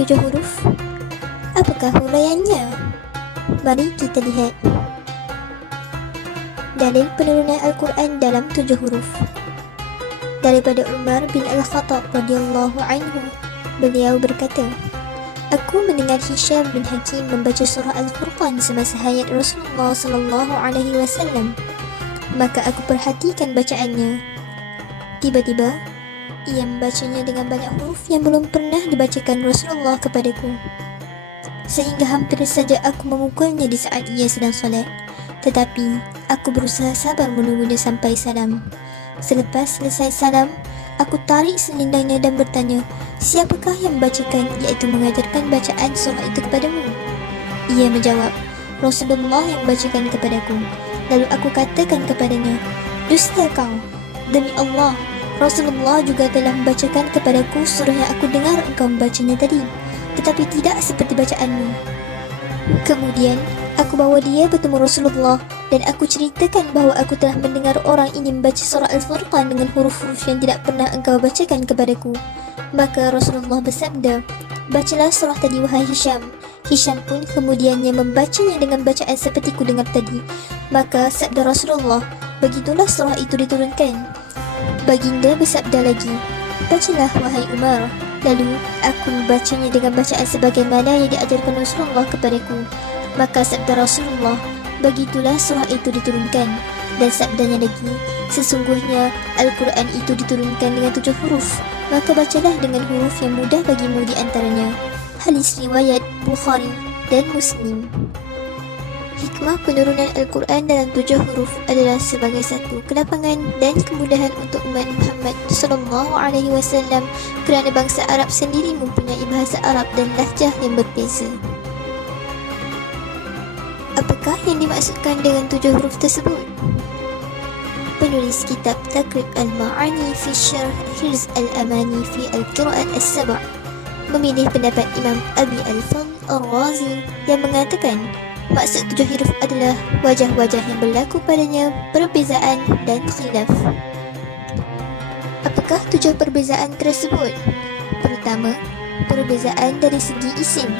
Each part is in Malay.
7 huruf? Apakah huraiannya? Mari kita lihat. Dalil penurunan Al-Quran dalam 7 huruf. Daripada Umar bin Al-Khattab radhiyallahu anhu, beliau berkata, aku mendengar Hisham bin Hakim membaca surah Al-Furqan semasa hayat Rasulullah sallallahu alaihi wasallam. Maka aku perhatikan bacaannya. Tiba-tiba, ia membacanya dengan banyak huruf yang belum pernah dibacakan Rasulullah kepadaku. Sehingga hampir saja aku memukulnya di saat ia sedang solat. Tetapi, aku berusaha sabar menunggunya sampai salam. Selepas selesai salam, aku tarik selendangnya dan bertanya, siapakah yang membacakan iaitu mengajarkan bacaan surah itu kepadamu? Ia menjawab, Rasulullah yang membacakan kepadaku. Lalu aku katakan kepadanya, dusta kau. Demi Allah, Rasulullah juga telah membacakan kepadaku surah yang aku dengar engkau membacanya tadi, tetapi tidak seperti bacaanmu. Kemudian, aku bawa dia bertemu Rasulullah dan aku ceritakan bahawa aku telah mendengar orang ini membaca surah Al-Furqan dengan huruf-huruf yang tidak pernah engkau bacakan kepadaku. Maka Rasulullah bersabda, bacalah surah tadi wahai Hisham. Hisham pun kemudiannya membacanya dengan bacaan seperti ku dengar tadi. Maka sabda Rasulullah, begitulah surah itu diturunkan. Baginda bersabda lagi, bacalah wahai Umar. Lalu aku membacanya dengan bacaan sebagaimana yang diajarkan Rasulullah kepadaku. Maka sabda Rasulullah, begitulah surah itu diturunkan. Dan sabdanya lagi, sesungguhnya Al-Quran itu diturunkan dengan 7 huruf. Maka bacalah dengan huruf yang mudah bagimu di antaranya. Hadis riwayat Bukhari dan Muslim. Hikmah penurunan Al-Quran dalam 7 huruf adalah sebagai satu kelapangan dan kemudahan untuk umat Muhammad sallallahu alaihi wasallam kerana bangsa Arab sendiri mempunyai bahasa Arab dan lahjah yang berbeza. Apakah yang dimaksudkan dengan 7 huruf tersebut? Penulis kitab Taqrib Al-Ma'ani fi Syarh Hirz Al-Amani fi Al-Qira'at As-Sab' memilih pendapat Imam Abi Al-Fadl Ar-Razi yang mengatakan maksud 7 huruf adalah wajah-wajah yang berlaku padanya perbezaan dan khilaf. Apakah 7 perbezaan tersebut? Pertama, perbezaan dari segi isim.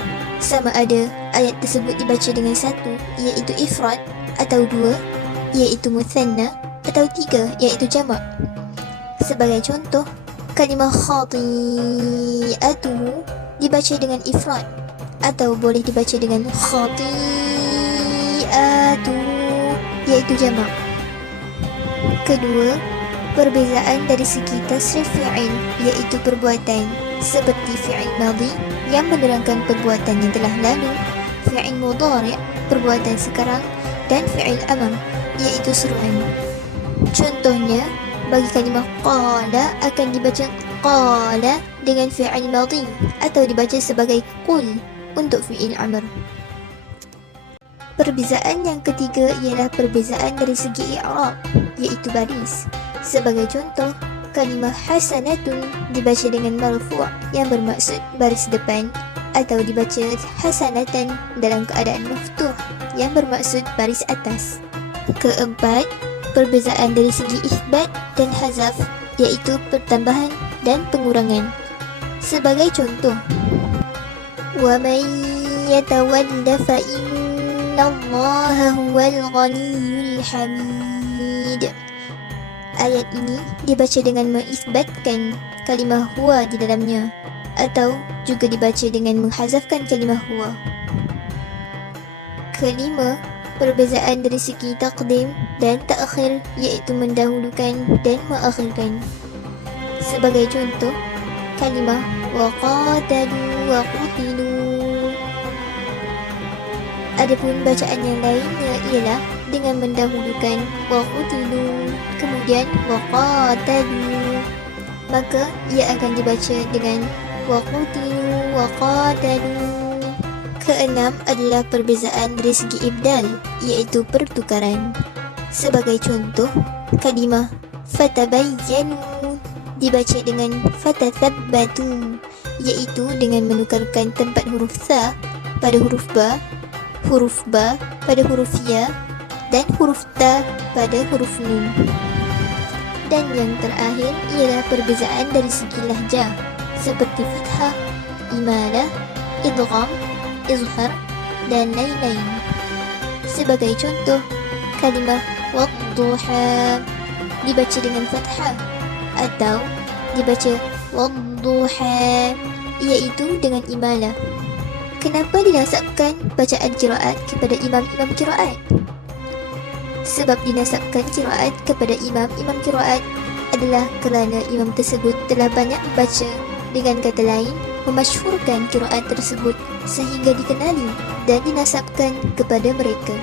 Sama ada ayat tersebut dibaca dengan 1 iaitu ifrad, atau 2 iaitu muthanna, atau 3 iaitu jamak. Sebagai contoh, kalimah khati'atuhu dibaca dengan ifrad atau boleh dibaca dengan khati'atu iaitu jamak. Kedua, perbezaan dari segi tasrif fi'il iaitu perbuatan, seperti fi'il madhi yang menerangkan perbuatan yang telah lalu, fi'il mudhari' perbuatan sekarang, dan fi'il amr iaitu seruan. Contohnya, bagi kalimah qala akan dibaca qala dengan fi'il madhi atau dibaca sebagai qul untuk fi'il amr. Perbezaan yang ketiga ialah perbezaan dari segi i'rab iaitu baris. Sebagai contoh, kalimah hasanatun dibaca dengan marfu' yang bermaksud baris depan, atau dibaca hasanatan dalam keadaan maftuh yang bermaksud baris atas. Keempat, perbezaan dari segi itsbat dan hazaf iaitu pertambahan dan pengurangan. Sebagai contoh, وَمَنْ يَتَوَلَّ فَإِنَّ اللَّهَ هُوَ الْغَنِيُّ الْحَمِيدُ. Ayat ini dibaca dengan mengisbatkan kalimah huwa di dalamnya, atau juga dibaca dengan menghazafkan kalimah huwa. Kelima, perbezaan dari segi taqdim dan ta'khir iaitu mendahulukan dan mengakhirkan. Sebagai contoh, kalimah waqatalu wa qutilu. Adapun bacaan yang lainnya ialah dengan mendahulukan wa qutilu kemudian wa qatalu, maka ia akan dibaca dengan wa qutilu wa qatalu. Keenam adalah perbezaan dari segi ibdal iaitu pertukaran. Sebagai contoh, kalimah fatabayyanu dibaca dengan fatathabbatu iaitu dengan menukarkan tempat huruf tha pada huruf ba, huruf ba pada huruf ya, dan huruf ta pada huruf nun. Dan yang terakhir ialah perbezaan dari segi lahjah seperti fathah, imalah, idgham, izhar, dan lain-lain. Sebagai contoh, kalimah wadduha dibaca dengan fathah atau dibaca wadduha, iaitu dengan imalah. Kenapa dinasabkan bacaan qiraat kepada imam-imam qiraat? Sebab dinasabkan qiraat kepada imam-imam qiraat adalah kerana imam tersebut telah banyak membaca, dengan kata lain, memasyhurkan qiraat tersebut sehingga dikenali dan dinasabkan kepada mereka.